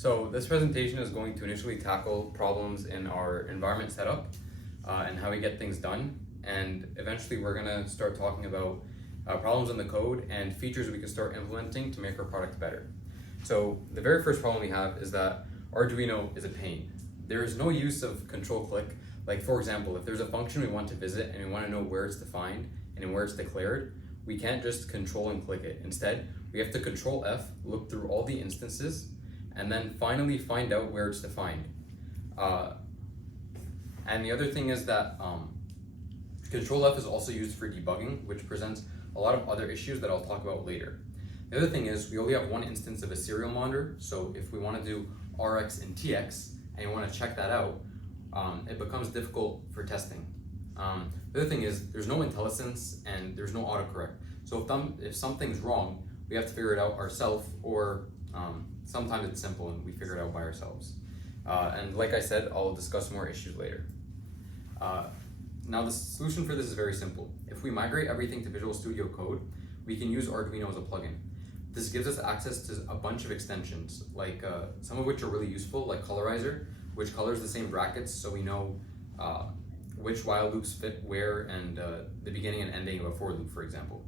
So this presentation is going to initially tackle problems in our environment setup and how we get things done. And eventually we're gonna start talking about problems in the code and features we can start implementing to make our product better. So the very first problem we have is that Arduino is a pain. There is no use of control click. Like for example, if there's a function we want to visit and we want to know where it's defined and where it's declared, we can't just control and click it. Instead, we have to control F, look through all the instances, and then finally find out where it's defined. And the other thing is that control F is also used for debugging, which presents a lot of other issues that I'll talk about later. The other thing is we only have one instance of a serial monitor, so if we want to do RX and TX and you want to check that out, it becomes difficult for testing. The other thing is there's no IntelliSense and there's no autocorrect. So if something's wrong, we have to figure it out ourselves, or sometimes it's simple and we figure it out by ourselves. And like I said, I'll discuss more issues later. Now the solution for this is very simple. If we migrate everything to Visual Studio Code, we can use Arduino as a plugin. This gives us access to a bunch of extensions, like some of which are really useful, like Colorizer, which colors the same brackets so we know which while loops fit where, and the beginning and ending of a for loop, for example.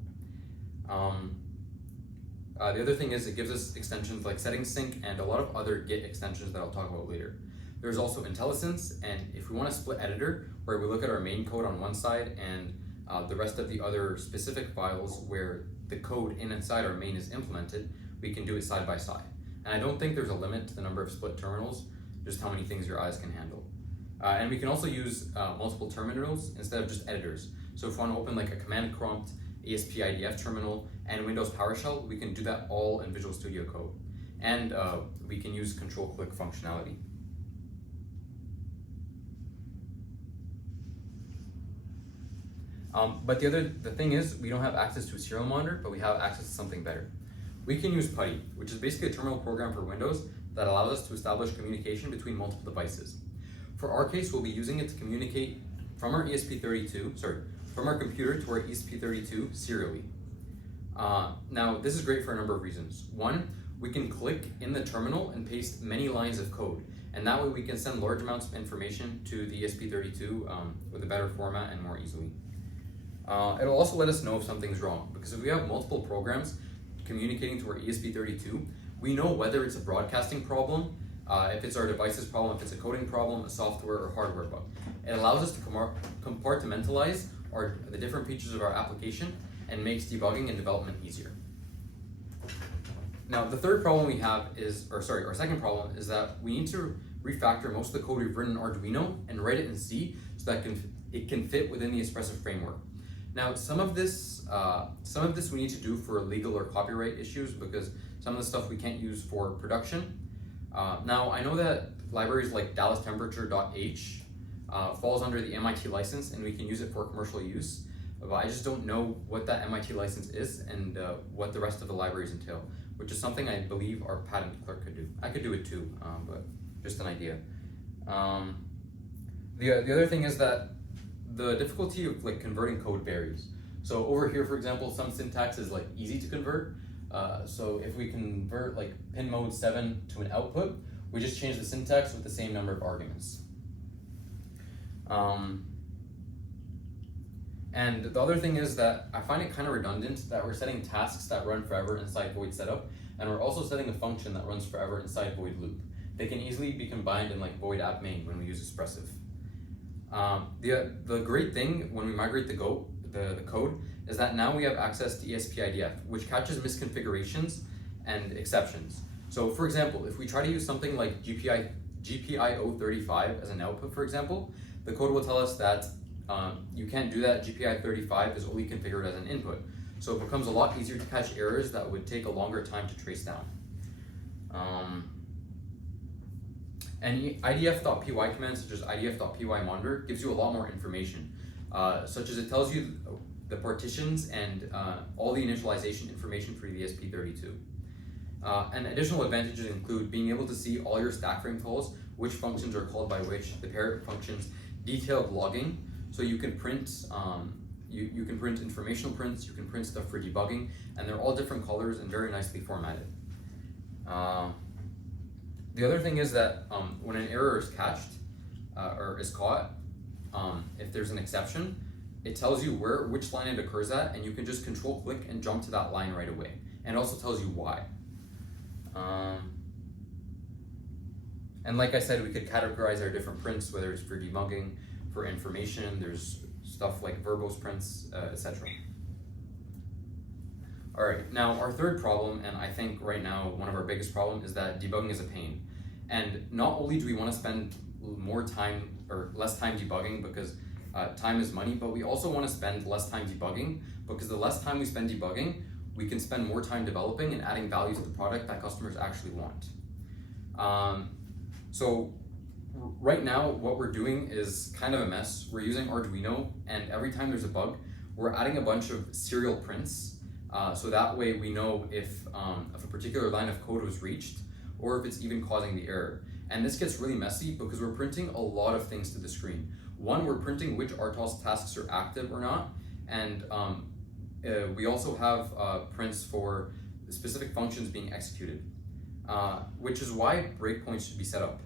The other thing is it gives us extensions like Settings Sync and a lot of other Git extensions that I'll talk about later. There's also IntelliSense, and if we want to split editor, where we look at our main code on one side and the rest of the other specific files where the code inside our main is implemented, we can do it side by side. And I don't think there's a limit to the number of split terminals, just how many things your eyes can handle. And we can also use multiple terminals instead of just editors. So if we want to open like a command prompt, ASP-IDF terminal, and Windows PowerShell, we can do that all in Visual Studio Code. And we can use control click functionality. But the thing is, we don't have access to a serial monitor, but we have access to something better. We can use PuTTY, which is basically a terminal program for Windows that allows us to establish communication between multiple devices. For our case, we'll be using it to communicate from our from our computer to our ESP32 serially. Now, this is great for a number of reasons. One, we can click in the terminal and paste many lines of code, and that way we can send large amounts of information to the ESP32 with a better format and more easily. It'll also let us know if something's wrong, because if we have multiple programs communicating to our ESP32, we know whether it's a broadcasting problem, if it's our device's problem, if it's a coding problem, a software or hardware bug. It allows us to compartmentalize the different features of our application and makes debugging and development easier. Now, the third problem we have our second problem is that we need to refactor most of the code we've written in Arduino and write it in C so that it can fit within the Espresso framework. Now, some of this we need to do for legal or copyright issues, because some of the stuff we can't use for production. Now, I know that libraries like DallasTemperature.h falls under the MIT license, and we can use it for commercial use, but I just don't know what that MIT license is and what the rest of the libraries entail, which is something I believe our patent clerk could do. I could do it too, but just an idea. The other thing is that the difficulty of converting code varies. So over here, for example, some syntax is easy to convert. So if we convert pin mode 7 to an output, we just change the syntax with the same number of arguments. And the other thing is that I find it kind of redundant that we're setting tasks that run forever inside void setup, and we're also setting a function that runs forever inside void loop. They can easily be combined in void app main when we use expressive. The great thing when we migrate the code is that now we have access to ESP-IDF, which catches misconfigurations and exceptions. So for example, if we try to use something like GPIO35 as an output, for example, the code will tell us that you can't do that. GPIO35 is only configured as an input. So it becomes a lot easier to catch errors that would take a longer time to trace down. And idf.py commands such as idf.py_monitor gives you a lot more information, such as it tells you the partitions and all the initialization information for the ESP32. And additional advantages include being able to see all your stack frame calls, which functions are called by which, the parent functions, detailed logging, so you can print you can print informational prints, you can print stuff for debugging, and they're all different colors and very nicely formatted. The other thing is that when an error is catched or is caught, if there's an exception, it tells you which line it occurs at, and you can just control click and jump to that line right away. And it also tells you why. And like I said, we could categorize our different prints, whether it's for debugging, for information, there's stuff like verbose prints, etc. All right, now our third problem, and I think right now one of our biggest problems, is that debugging is a pain. And not only do we want to spend more time or less time debugging because time is money, but we also want to spend less time debugging because the less time we spend debugging, we can spend more time developing and adding value to the product that customers actually want. So right now, what we're doing is kind of a mess. We're using Arduino, and every time there's a bug, we're adding a bunch of serial prints. So that way we know if a particular line of code was reached or if it's even causing the error. And this gets really messy because we're printing a lot of things to the screen. One, we're printing which RTOS tasks are active or not, and we also have prints for specific functions being executed, which is why breakpoints should be set up.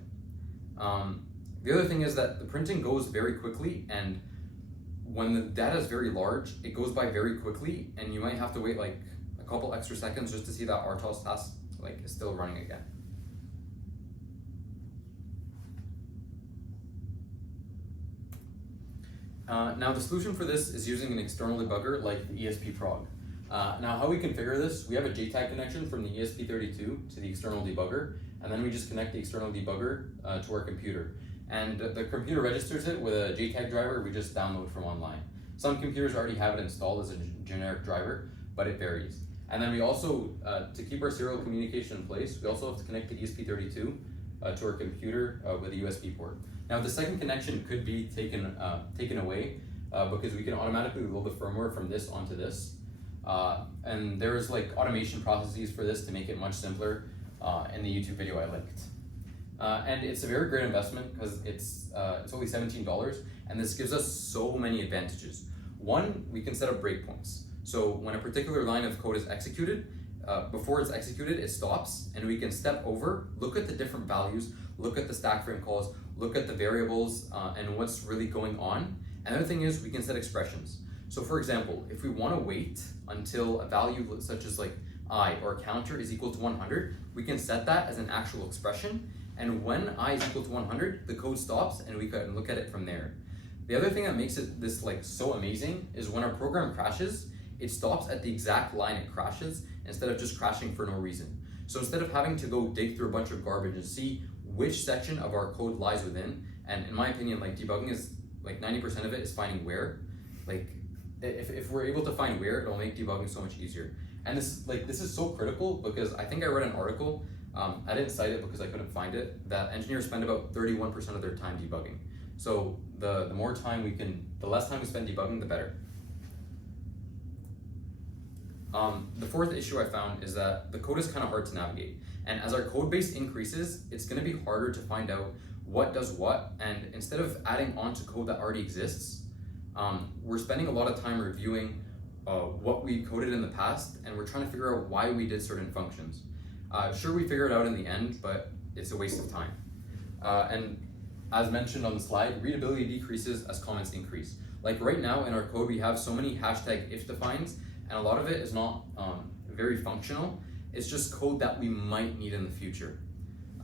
The other thing is that the printing goes very quickly, and when the data is very large, it goes by very quickly, and you might have to wait like a couple extra seconds just to see that RTOS task is still running again. Now the solution for this is using an external debugger like the ESP-Prog. Now how we configure this, we have a JTAG connection from the ESP32 to the external debugger, and then we just connect the external debugger to our computer. And the computer registers it with a JTAG driver we just download from online. Some computers already have it installed as a generic driver, but it varies. And then we also, to keep our serial communication in place, we also have to connect the ESP32 to our computer with a USB port. Now the second connection could be taken away because we can automatically load the firmware from this onto this. And there's automation processes for this to make it much simpler in the YouTube video I linked. And it's a very great investment because it's only $17, and this gives us so many advantages. One, we can set up breakpoints. So when a particular line of code is executed, before it's executed, it stops, and we can step over, look at the different values, look at the stack frame calls, look at the variables, and what's really going on. Another thing is we can set expressions. So for example, if we want to wait until a value such as I or counter is equal to 100, we can set that as an actual expression. And when I is equal to 100, the code stops and we can look at it from there. The other thing that makes this so amazing is when our program crashes, it stops at the exact line it crashes instead of just crashing for no reason. So instead of having to go dig through a bunch of garbage and see which section of our code lies within, and in my opinion, debugging is 90% of it is finding where. If we're able to find where, it'll make debugging so much easier. And this is so critical because I think I read an article, I didn't cite it because I couldn't find it, that engineers spend about 31% of their time debugging. So the more time the less time we spend debugging, the better. The fourth issue I found is that the code is kind of hard to navigate. And as our code base increases, it's going to be harder to find out what does what. And instead of adding on to code that already exists, we're spending a lot of time reviewing what we coded in the past, and we're trying to figure out why we did certain functions. Sure, we figure it out in the end, but it's a waste of time. And as mentioned on the slide, readability decreases as comments increase. Right now in our code, we have so many hashtag if defines, and a lot of it is not very functional. It's just code that we might need in the future.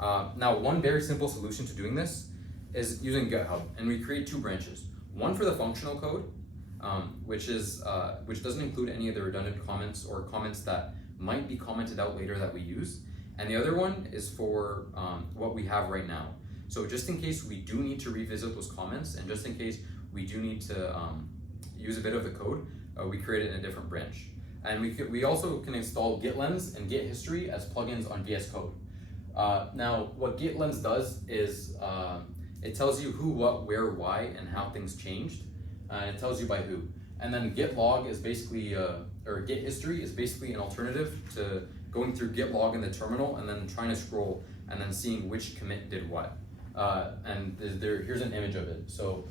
Now, one very simple solution to doing this is using GitHub, and we create two branches. One for the functional code, which doesn't include any of the redundant comments or comments that might be commented out later that we use. And the other one is for what we have right now. So just in case we do need to revisit those comments, and just in case we do need to use a bit of the code, we create it in a different branch. And we also can install GitLens and Git History as plugins on VS Code. Now, what GitLens does is it tells you who, what, where, why, and how things changed. And it tells you by who. And then Git log is basically, or Git history is basically an alternative to going through Git log in the terminal and then trying to scroll and then seeing which commit did what. And here's an image of it. So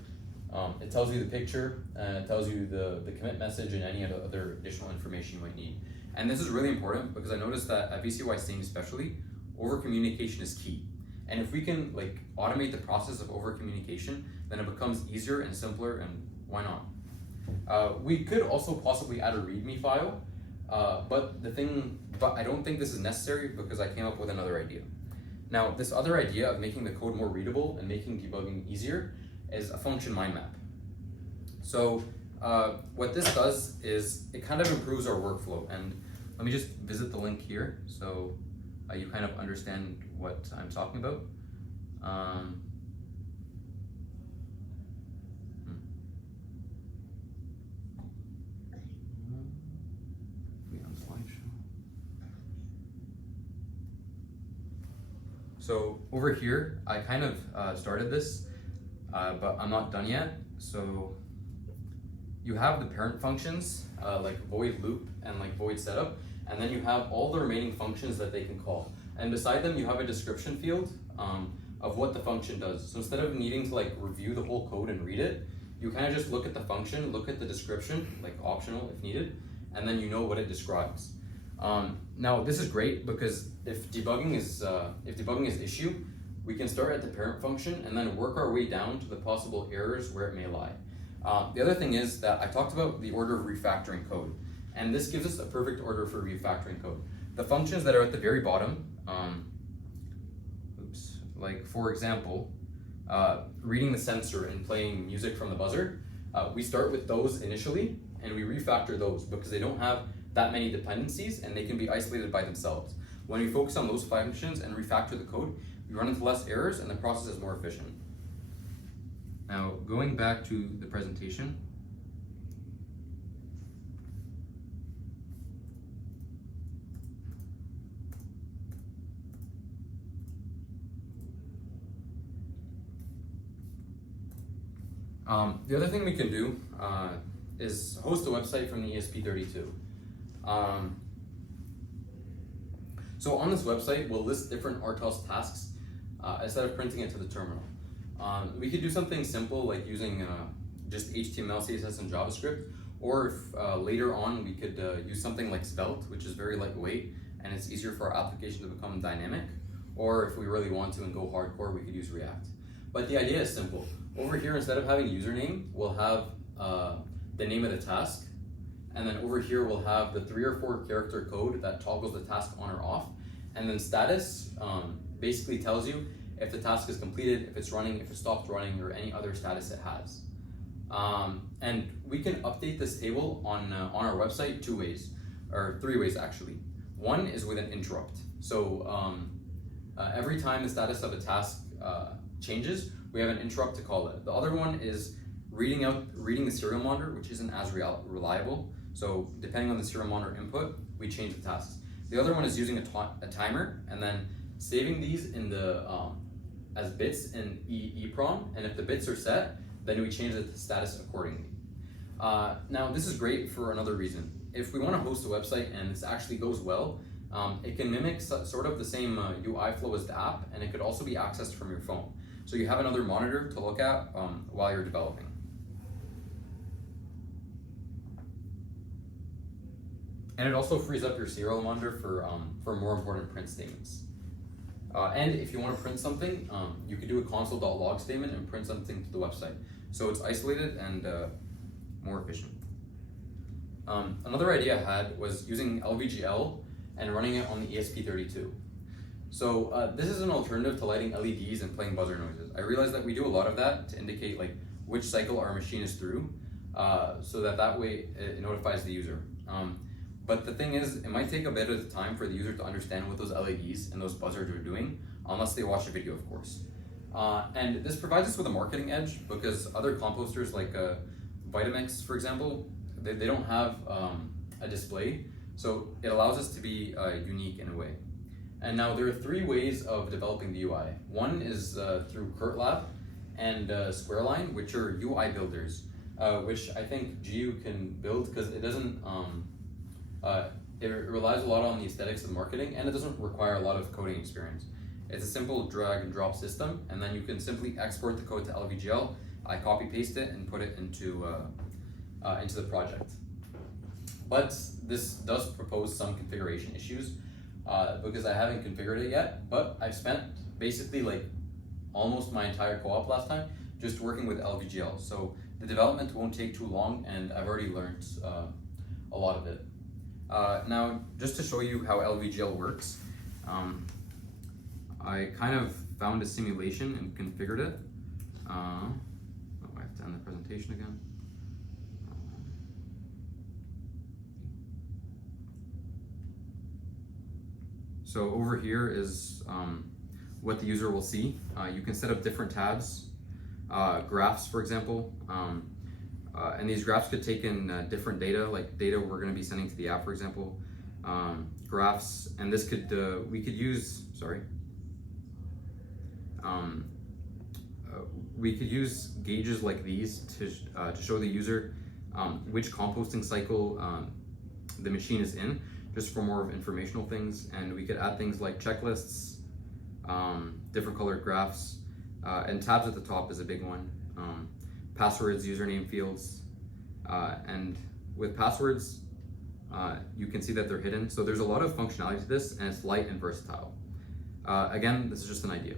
it tells you the picture, and it tells you the commit message and any other additional information you might need. And this is really important because I noticed that at VCY Sing especially, over communication is key. And if we can like automate the process of over communication, then it becomes easier and simpler, and why not? We could also possibly add a README file, but I don't think this is necessary because I came up with another idea. Now, this other idea of making the code more readable and making debugging easier is a function mind map. So what this does is it kind of improves our workflow, and let me just visit the link here so you kind of understand what I'm talking about. So over here, I kind of started this, but I'm not done yet. So you have the parent functions like void loop and like void setup, and then you have all the remaining functions that they can call. And beside them, you have a description field of what the function does. So instead of needing to like review the whole code and read it, you kind of just look at the function, look at the description, like optional if needed, and then you know what it describes. Now this is great because if debugging is issue, we can start at the parent function and then work our way down to the possible errors where it may lie. The other thing is that I talked about the order of refactoring code, and this gives us a perfect order for refactoring code. The functions that are at the very bottom, like for example, reading the sensor and playing music from the buzzer, we start with those initially and we refactor those because they don't have that many dependencies and they can be isolated by themselves. When we focus on those functions and refactor the code, we run into less errors and the process is more efficient. Now, going back to the presentation, the other thing we can do is host a website from the ESP32. So on this website, we'll list different RTOS tasks instead of printing it to the terminal. We could do something simple like using just HTML, CSS, and JavaScript, or if later on we could use something like Svelte, which is very lightweight and it's easier for our application to become dynamic, or if we really want to and go hardcore, we could use React. But the idea is simple. Over here, instead of having a username, we'll have the name of the task, and then over here we'll have the 3 or 4 character code that toggles the task on or off, and then status basically tells you if the task is completed, if it's running, if it stopped running, or any other status it has. And we can update this table on our website 2 ways, or 3 ways actually. One is with an interrupt. So every time the status of a task changes, we have an interrupt to call it. The other one is reading the serial monitor, which isn't as reliable. So depending on the serial monitor input, we change the tasks. The other one is using a timer and then saving these in the as bits in EEPROM, and if the bits are set, then we change the status accordingly. Now this is great for another reason. If we want to host a website and this actually goes well, it can mimic sort of the same UI flow as the app, and it could also be accessed from your phone. So you have another monitor to look at while you're developing. And it also frees up your serial monitor for more important print statements. And if you want to print something, you could do a console.log statement and print something to the website. So it's isolated and more efficient. Another idea I had was using LVGL and running it on the ESP32. So this is an alternative to lighting LEDs and playing buzzer noises. I realize that we do a lot of that to indicate like which cycle our machine is through, so that way it notifies the user. But the thing is, it might take a bit of time for the user to understand what those LEDs and those buzzers are doing, unless they watch the video, of course. And this provides us with a marketing edge because other composters like Vitamix, for example, they don't have a display, so it allows us to be unique in a way. And now there are 3 ways of developing the UI. One is through CurtLab and Squareline, which are UI builders, which I think GU can build because it doesn't, it relies a lot on the aesthetics of marketing, and it doesn't require a lot of coding experience. It's a simple drag and drop system, and then you can simply export the code to LVGL. I copy paste it and put it into the project. But this does propose some configuration issues because I haven't configured it yet, but I've spent basically like almost my entire co-op last time, just working with LVGL. So the development won't take too long, and I've already learned a lot of it. Now, just to show you how LVGL works, I kind of found a simulation and configured it. I have to end the presentation again. So over here is what the user will see. You can set up different tabs, graphs, for example, and these graphs could take in different data, like data we're going to be sending to the app, for example, graphs, and this could we could use we could use gauges like these to show the user which composting cycle the machine is in, just for more of informational things. And we could add things like checklists, different colored graphs, and tabs at the top is a big one. Passwords, username fields, and with passwords, you can see that they're hidden. So there's a lot of functionality to this, and it's light and versatile. Again, this is just an idea.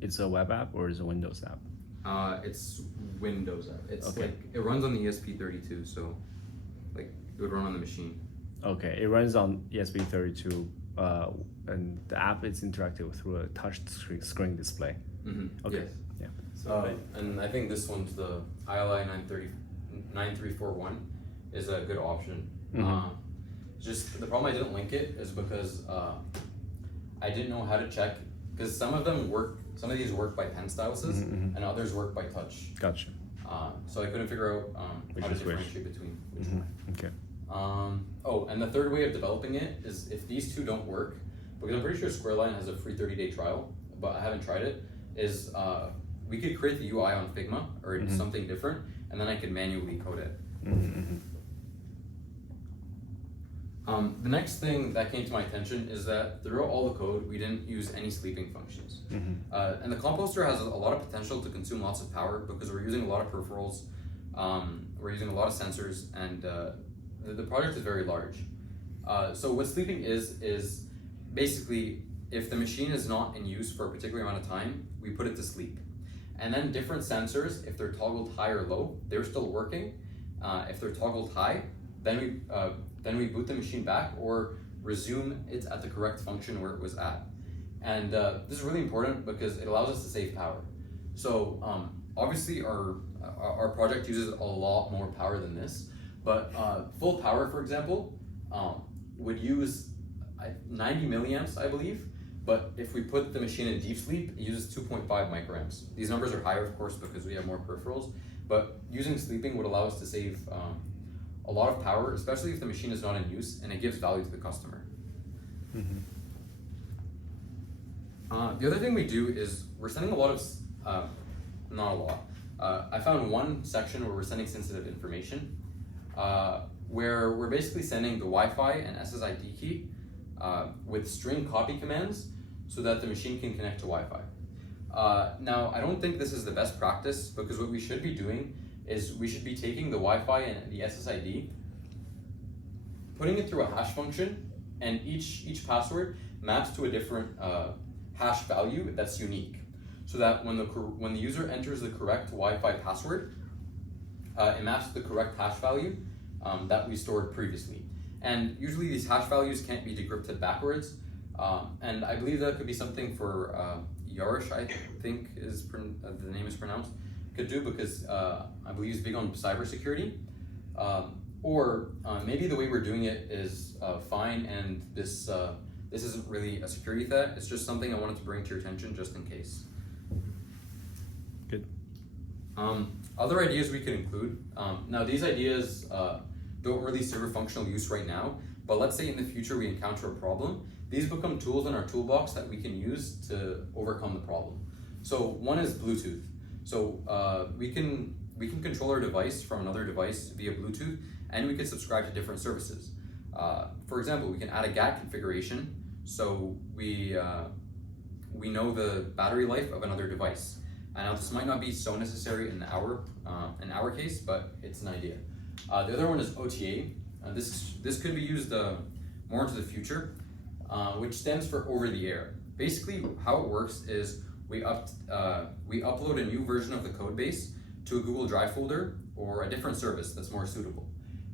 It's a web app or is it a Windows app? It's Windows app. It's okay. like it runs on the ESP32, so like it would run on the machine. Okay, it runs on ESP32, and the app is interactive through a touch screen display. Mm-hmm. Okay. Yes. Yeah. So and I think this one's the ILI 9341 is a good option. Mm-hmm. Just the problem I didn't link it is because I didn't know how to check, because some of these work by pen styluses, and others work by touch. Gotcha. So I couldn't figure out how to differentiate between which one. Okay. Oh, and the third way of developing it is if these two don't work, because I'm pretty sure Squareline has a free 30-day trial, but I haven't tried it, is we could create the UI on Figma or something different, and then I could manually code it. The next thing that came to my attention is that throughout all the code, we didn't use any sleeping functions. And the composter has a lot of potential to consume lots of power because we're using a lot of peripherals, we're using a lot of sensors, and the project is very large. So what sleeping is basically if the machine is not in use for a particular amount of time, we put it to sleep. And then different sensors, if they're toggled high or low, they're still working. If they're toggled high, then we boot the machine back or resume it at the correct function where it was at. And this is really important because it allows us to save power. So obviously our project uses a lot more power than this, but full power, for example, would use 90 milliamps, I believe. But if we put the machine in deep sleep, it uses 2.5 microamps. These numbers are higher, of course, because we have more peripherals, but using sleeping would allow us to save a lot of power, especially if the machine is not in use, and it gives value to the customer. The other thing we do is we're sending a lot of, not a lot, I found one section where we're sending sensitive information, where we're basically sending the Wi-Fi and SSID key with string copy commands so that the machine can connect to Wi-Fi. Now, I don't think this is the best practice, because what we should be doing is we should be taking the Wi-Fi and the SSID, putting it through a hash function, and each password maps to a different hash value that's unique, so that when the user enters the correct Wi-Fi password, it maps to the correct hash value that we stored previously. And usually these hash values can't be decrypted backwards, and I believe that could be something for Yarish, I think the name is pronounced, could do, because I believe he's big on cybersecurity. Or maybe the way we're doing it is fine, and this isn't really a security threat. It's just something I wanted to bring to your attention just in case. Good. Other ideas we could include. Now these ideas don't really serve a functional use right now, but let's say in the future we encounter a problem. These become tools in our toolbox that we can use to overcome the problem. So one is Bluetooth. So we can control our device from another device via Bluetooth, and we can subscribe to different services. For example, we can add a GAT configuration, so we know the battery life of another device. And now this might not be so necessary in our case, but it's an idea. The other one is OTA. This could be used more into the future. which stands for over the air. Basically, how it works is we upload a new version of the code base to a Google Drive folder or a different service that's more suitable.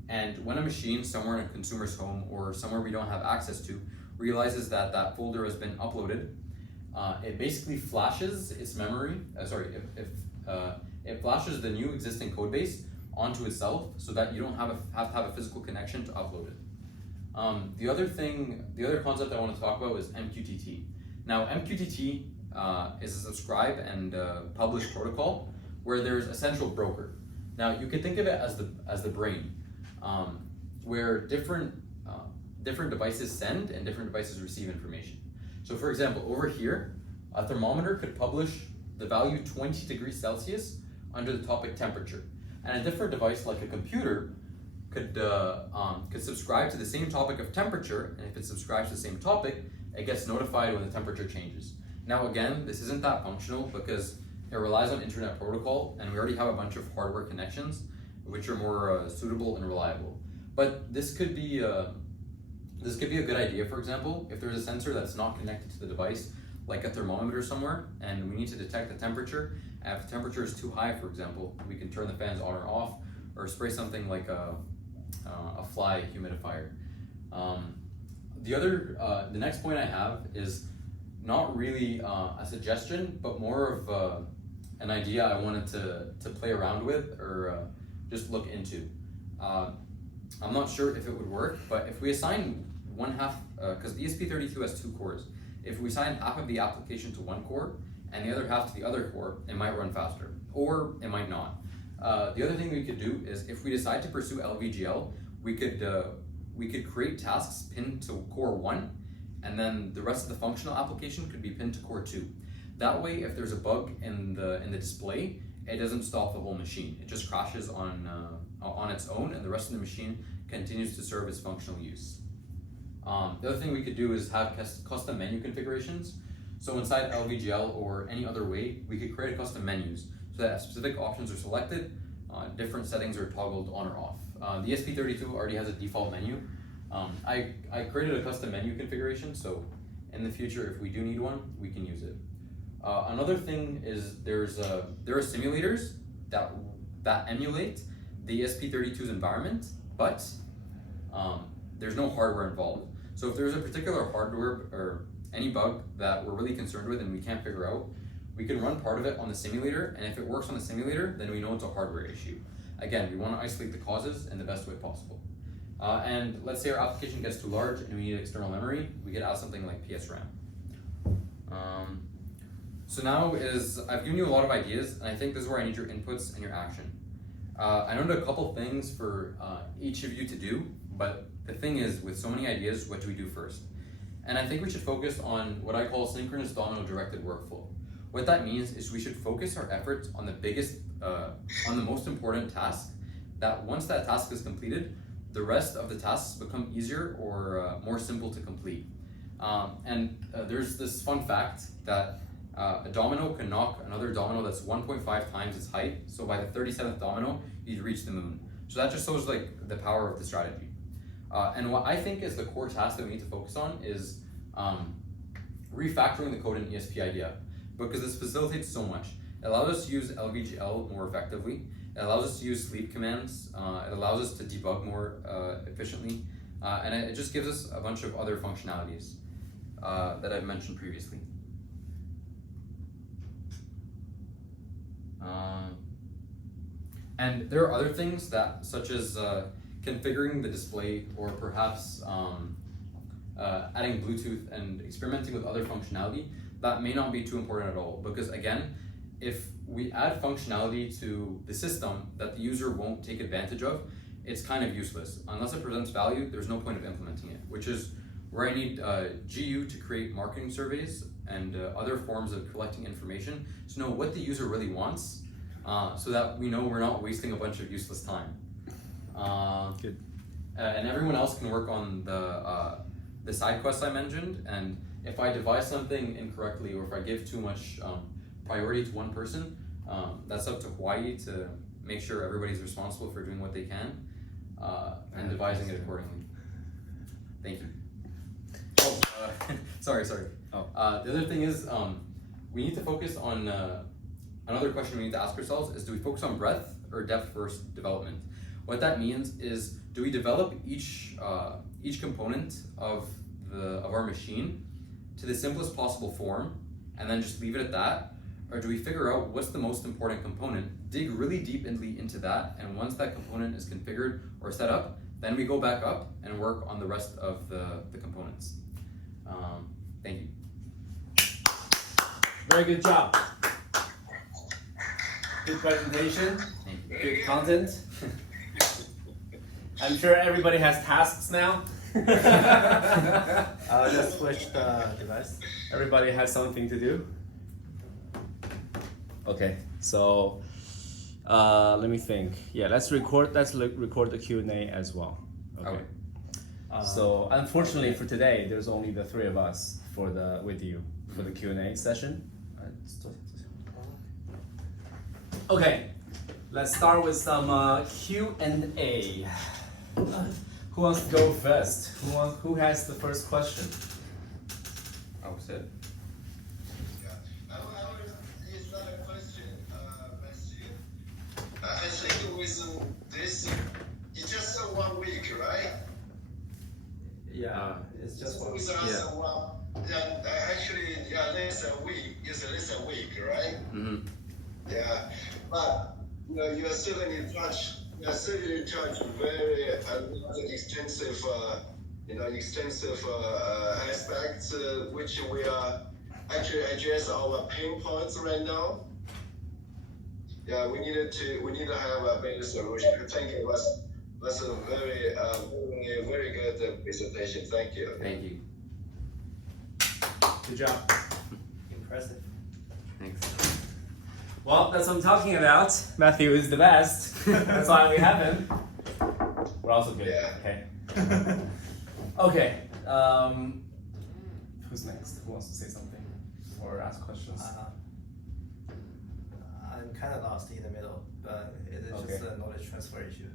And when a machine somewhere in a consumer's home or somewhere we don't have access to realizes that that folder has been uploaded, it basically flashes its memory, it flashes the new existing code base onto itself so that you don't have to have a physical connection to upload it. The other concept I want to talk about is MQTT. Now, MQTT is a subscribe and publish protocol where there's a central broker. Now, you could think of it as the brain, where different devices send and different devices receive information. So, for example, over here, a thermometer could publish the value 20 degrees Celsius under the topic temperature, and a different device like a computer could subscribe to the same topic of temperature, and if it subscribes to the same topic, it gets notified when the temperature changes. Now again, this isn't that functional because it relies on internet protocol, and we already have a bunch of hardware connections which are more suitable and reliable. But this could be a good idea, for example, if there's a sensor that's not connected to the device, like a thermometer somewhere, and we need to detect the temperature. And if the temperature is too high, for example, we can turn the fans on or off, or spray something like a fly humidifier. The next point I have is not really a suggestion, but more of an idea I wanted to play around with or just look into. I'm not sure if it would work, but if we assign one half, because ESP32 has 2 cores, if we assign half of the application to one core and the other half to the other core, it might run faster, or it might not. The other thing we could do is if we decide to pursue LVGL, we could create tasks pinned to core 1, and then the rest of the functional application could be pinned to core 2. That way, if there's a bug in the display, it doesn't stop the whole machine. It just crashes on its own, and the rest of the machine continues to serve its functional use. The other thing we could do is have custom menu configurations. So inside LVGL or any other way, we could create custom menus so that specific options are selected, different settings are toggled on or off. The ESP32 already has a default menu. I created a custom menu configuration, so in the future, if we do need one, we can use it. Another thing is there are simulators that emulate the ESP32's environment, but there's no hardware involved. So if there's a particular hardware or any bug that we're really concerned with and we can't figure out, we can run part of it on the simulator, and if it works on the simulator, then we know it's a hardware issue. Again, we want to isolate the causes in the best way possible. And let's say our application gets too large and we need external memory, we could add something like PSRAM. So now I've given you a lot of ideas, and I think this is where I need your inputs and your action. I noted a couple things for each of you to do, but the thing is, with so many ideas, what do we do first? And I think we should focus on what I call synchronous domino directed workflow. What that means is we should focus our efforts on on the most important task, that once that task is completed, the rest of the tasks become easier or more simple to complete. There's this fun fact that a domino can knock another domino that's 1.5 times its height, so by the 37th domino, you'd reach the moon. So that just shows like the power of the strategy. And what I think is the core task that we need to focus on is refactoring the code in ESP-IDF, because this facilitates so much. It allows us to use LVGL more effectively. It allows us to use sleep commands. It allows us to debug more efficiently. And it just gives us a bunch of other functionalities that I've mentioned previously. And there are other things such as configuring the display, or perhaps adding Bluetooth and experimenting with other functionality that may not be too important at all. Because again, if we add functionality to the system that the user won't take advantage of, it's kind of useless. Unless it presents value, there's no point of implementing it, which is where I need GU to create marketing surveys and other forms of collecting information to know what the user really wants, so that we know we're not wasting a bunch of useless time. Good. And everyone else can work on the side quests I mentioned, and if I devise something incorrectly or if I give too much priority to one person, that's up to Hawaii to make sure everybody's responsible for doing what they can and devising it accordingly. Thank you. Sorry. Oh. The other thing is, we need to focus on another question we need to ask ourselves is, do we focus on breadth or depth first development? What that means is, do we develop each component of our machine to the simplest possible form and then just leave it at that? Or do we figure out what's the most important component, dig really deeply into that, and once that component is configured or set up, then we go back up and work on the rest of the components. Thank you. Very good job. Good presentation. Thank you. Good content. I'm sure everybody has tasks now. Just switch the device. Everybody has something to do. Okay, so let me think. Yeah, let's record the Q&A as well. Okay. So unfortunately for today, there's only the three of us with you for the Q&A session. Okay, let's start with some Q&A. Who wants to go first? Who has the first question? Oh, Sid. It's not a question, Matthew. I think with this, it's just 1 week, right? Yeah, it's just one. With us, actually, less a week. It's less a week, right? Mm-hmm. Yeah, but you are still in touch. You are still in touch very extensive, extensive aspects which we are actually address our pain points right now. Yeah, we need to have a better solution. Thank you. Was a very good presentation. Thank you. Thank you. Good job. Impressive. Thanks. Well, that's what I'm talking about. Matthew is the best. That's why we have him. We're also good. Yeah. Okay. Okay. Who's next? Who wants to say something or ask questions? I'm kind of lost in the middle, but it is Okay. just a knowledge transfer issue.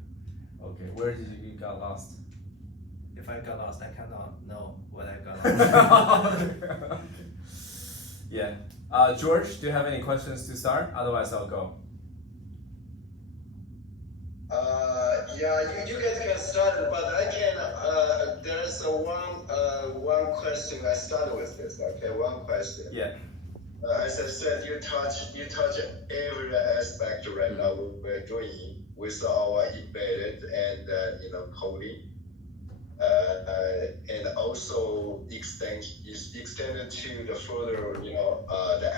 Okay. Where did you got lost? If I got lost, I cannot know what I got lost. Yeah. George, do you have any questions to start? Otherwise, I'll go. Yeah, you guys can start, but I can. There's one question. I start with this. Okay, one question. Yeah. As I said, you touch every aspect right now we're doing with our embedded and coding, and also extended to the further the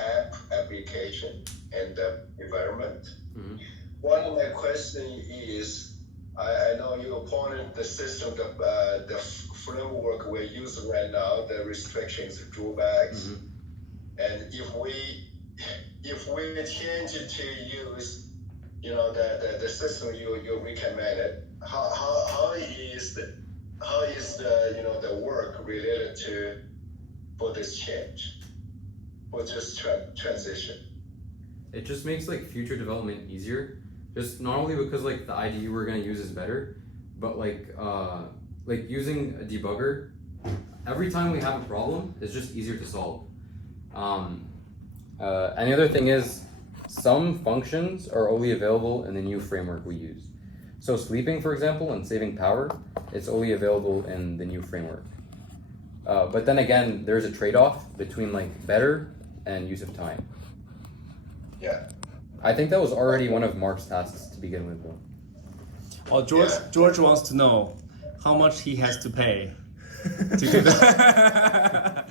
application and the environment. Mm-hmm. One of my questions is, I know you pointed the system, the framework we're using right now, the restrictions, drawbacks, and if we change it to use, the system you recommended, how is the work related to for this change, for this transition? It just makes future development easier. Just not only because the IDE we're gonna use is better, but using a debugger, every time we have a problem, it's just easier to solve. And the other thing is, some functions are only available in the new framework we use. So sleeping, for example, and saving power, it's only available in the new framework. But then again, there's a trade-off between better and use of time. Yeah. I think that was already one of Mark's tasks to begin with, though. Oh, George wants to know how much he has to pay to do that.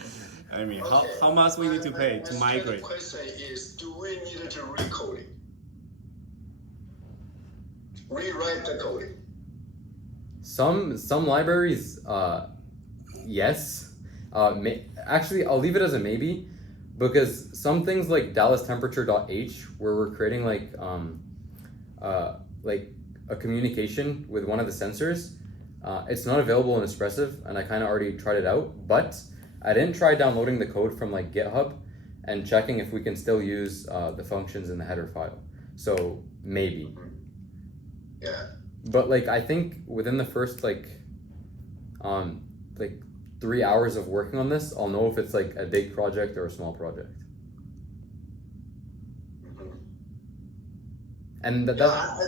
I mean, how much we need to pay to migrate? The question is, do we need to recode it? Rewrite the coding? Some libraries, yes. Actually, I'll leave it as a maybe, because some things like Dallas temperature.h, where we're creating a communication with one of the sensors, it's not available in Espressive, and I kind of already tried it out, but I didn't try downloading the code from GitHub and checking if we can still use the functions in the header file. So maybe. Yeah. But I think within the first 3 hours of working on this, I'll know if it's like a big project or a small project. And Yeah,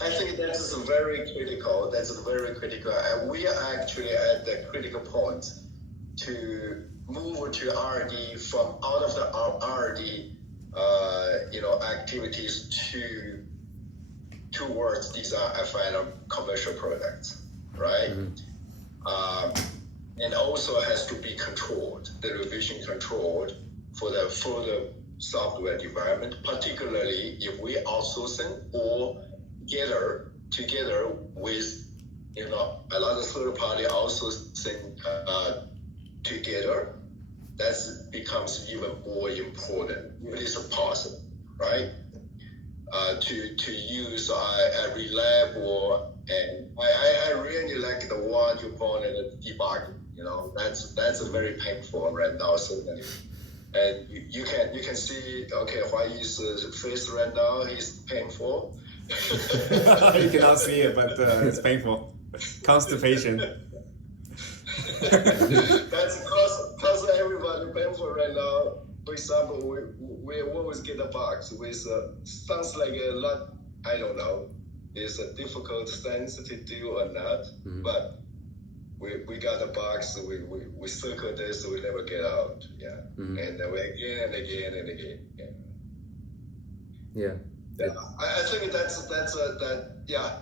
I think that is very critical. That's very critical, and we are actually at the critical point to move to R&D from out of the R&D, activities towards design and final commercial products, right? And also has to be controlled, the revision controlled for the further software development, particularly if we outsourcing or together with a lot of third party outsourcing together, that becomes even more important if it is possible, right? To use a reliable, and I really like the one you pointed at debugging. That's very painful right now, certainly. And you can see, okay, why his face right now is painful. You cannot see it, but it's painful. Constipation. That's cause everybody painful right now. For example, we always get a box with sounds like a lot. I don't know. It's a difficult sense to do or not, but we got a box. We circle this, so we never get out. Yeah, and then we again and again and again. yeah. I think that's yeah.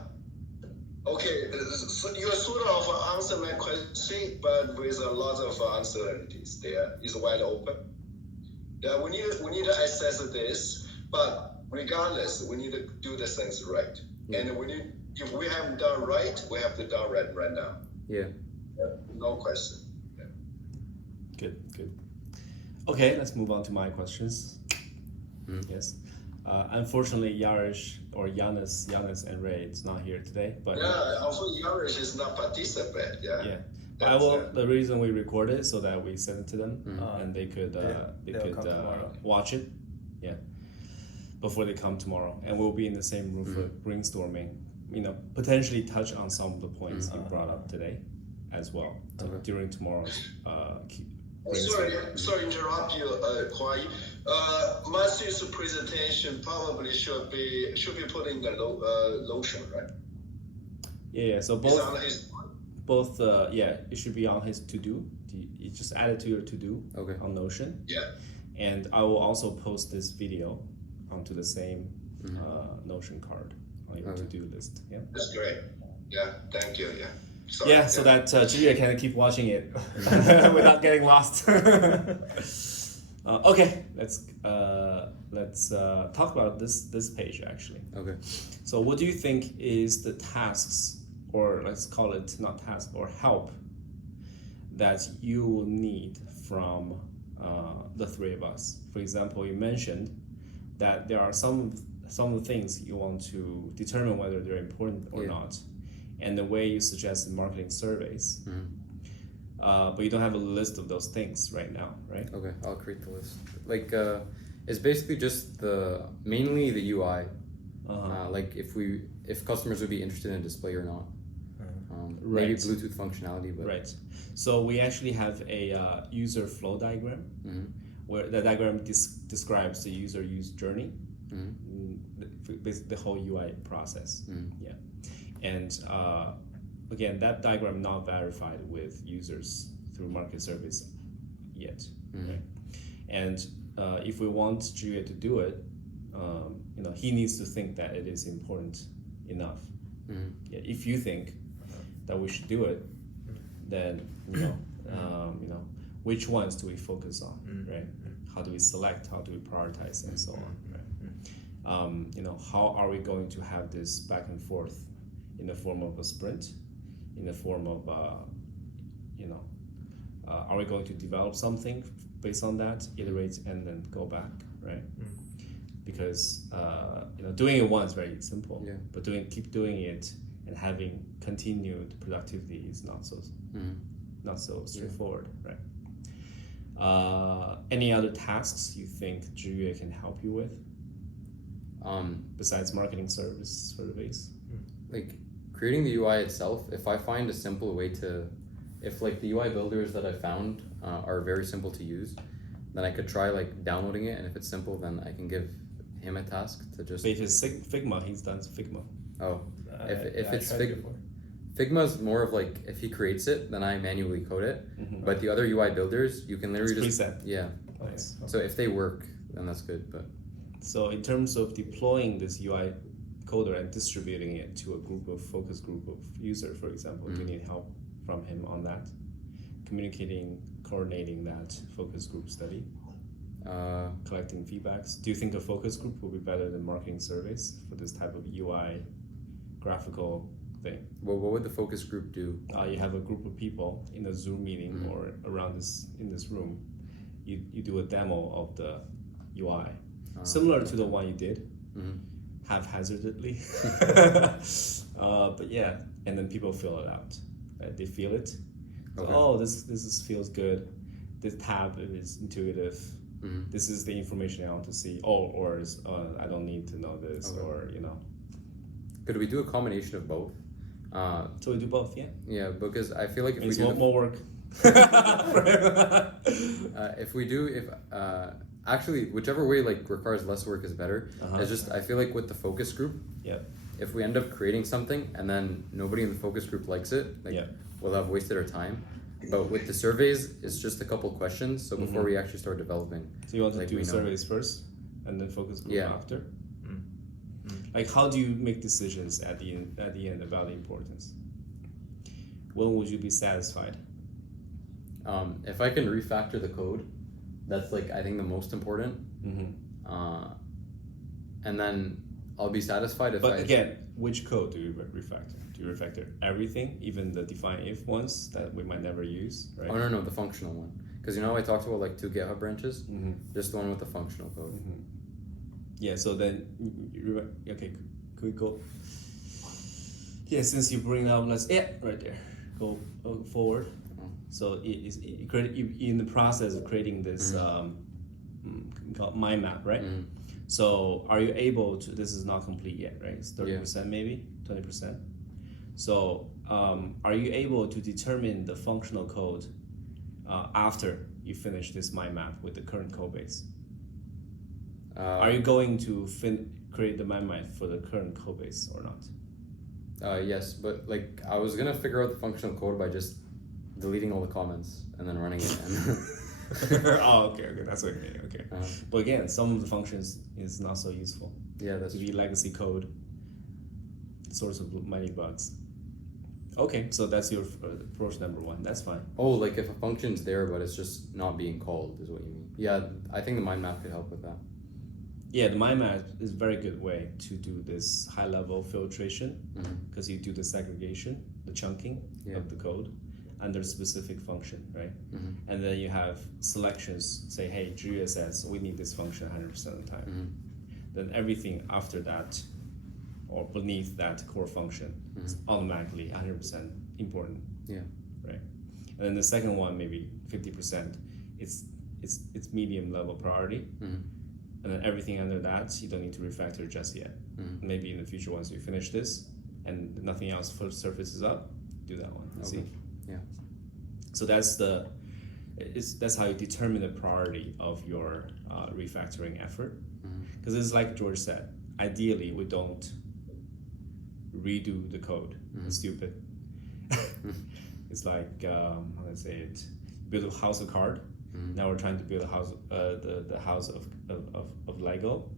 Okay, so you sort of answer my question, but with a lot of uncertainties. There is wide open. Yeah, we need to assess this, but regardless, we need to do the things right. And if we haven't done right, we have to do right now. Yeah. No question. Yeah. Good. Okay, let's move on to my questions. Yes. Unfortunately, Giannis and Ray is not here today, but Yeah, also Yarish is not participant. Yeah. I will. The reason we record it so that we send it to them and they could they'll come tomorrow. watch it, before they come tomorrow, and we'll be in the same room for brainstorming. Potentially touch on some of the points you brought up today, as well during tomorrow's brainstorming. Sorry to interrupt you, Kwai. Matthew's presentation probably should be put in the Notion, right? Yeah. So It's on his. both it should be on his to-do. You just add it to your to-do on Notion. Yeah. And I will also post this video onto the same Notion card on your to-do list. Yeah. That's great. Yeah. Thank you. Yeah. Sorry, So that Julia can keep watching it without getting lost. Okay, let's talk about this page actually. Okay. So what do you think is the tasks, or let's call it not task, or help that you will need from the three of us? For example, you mentioned that there are some of the things you want to determine whether they're important or not, and the way you suggest marketing surveys. But you don't have a list of those things right now, right? Okay, I'll create the list. It's basically just mainly the UI. Like if customers would be interested in display or not. Maybe Bluetooth functionality, but right. So we actually have a user flow diagram where the diagram describes the user use journey, the whole UI process. And again, that diagram not verified with users through market surveys yet. Right? And if we want Julia to do it, he needs to think that it is important enough. If you think that we should do it, then which ones do we focus on, right? How do we select? How do we prioritize, and so on, right? How are we going to have this back and forth in the form of a sprint, in the form of are we going to develop something based on that, iterate, and then go back, right? Because doing it once is very simple, but keep doing it and having continued productivity is not so straightforward, right? Any other tasks you think Julia can help you with? Besides marketing surveys? Like creating the UI itself, if I find a simple way to if like the UI builders that I found are very simple to use, then I could try like downloading it, and if it's simple, then I can give him a task to just. But if it's Figma, he's done Figma. Oh, if I it's tried before. Figma's more of like if he creates it, then I manually code it. Mm-hmm. But the other UI builders, you can literally It's just preset. yeah. Nice. So if they work, then that's good. But So in terms of deploying this UI coder and distributing it to a focus group of user, for example, do you need help from him on that? Communicating, coordinating that focus group study, collecting feedbacks. Do you think a focus group will be better than marketing surveys for this type of UI graphical thing? well, what would the focus group do? You have a group of people in a Zoom meeting or around in this room. You do a demo of the UI, similar to the one you did, haphazardly. But yeah, and then people fill it out. Right? They feel it. So, Okay. oh, this feels good. This tab is intuitive. This is the information I want to see. Oh, or I don't need to know this, Okay. or you know. Could we do a combination of both? So we do both, yeah. Yeah, because I feel like if It's we do more work. actually whichever way like requires less work is better. Uh-huh. It's just I feel like with the focus group, Yeah. if we end up creating something and then nobody in the focus group likes it, like Yeah. we'll have wasted our time. But with the surveys, it's just a couple questions. So before we actually start developing, So you want to like, do we know. surveys first, and then focus group Yeah. after. Like, how do you make decisions at the end about the importance? When would you be satisfied? if I can refactor the code, that's like I think the most important. And then I'll be satisfied if But I. again, which code do you refactor? Do you refactor everything, even the define if ones that we might never use, right? Oh no, the functional one. Because you know I talked about like 2 GitHub branches. Just the one with the functional code. Yeah. So then, okay, could we go? Yeah, since you bring up, right there, go forward. So in the process of creating this called mind map, right? So are you able to? This is not complete yet, right? It's 30% maybe, 20%. So are you able to determine the functional code after you finish this mind map with the current code base? Are you going to create the mind map for the current code base or not? Yes, but like I was gonna figure out the functional code by just deleting all the comments and then running it. Oh, okay, that's what you mean. Okay, but again, some of the functions is not so useful. Yeah, that's To be legacy code, source of many bugs. Okay, so that's your approach number 1. That's fine. Oh, like if a function's there but it's just not being called is what you mean. Yeah, I think the mind map could help with that. Yeah, the mind map is a very good way to do this high level filtration because you do the segregation, the chunking of the code under specific function, right? And then you have selections, say, hey, Gerges says we need this function 100% of the time. Then everything after that or beneath that core function is automatically 100% important. Yeah. Right. And then the second one, maybe 50%, it's medium level priority. And then everything under that, you don't need to refactor just yet. Maybe in the future, once you finish this and nothing else surfaces up, do that one. Okay. See? Yeah. So that's how you determine the priority of your refactoring effort. Because it's like George said, ideally we don't redo the code. It's stupid. It's like how do I say it? Build a house of cards. Now we're trying to build a house, the house of Lego,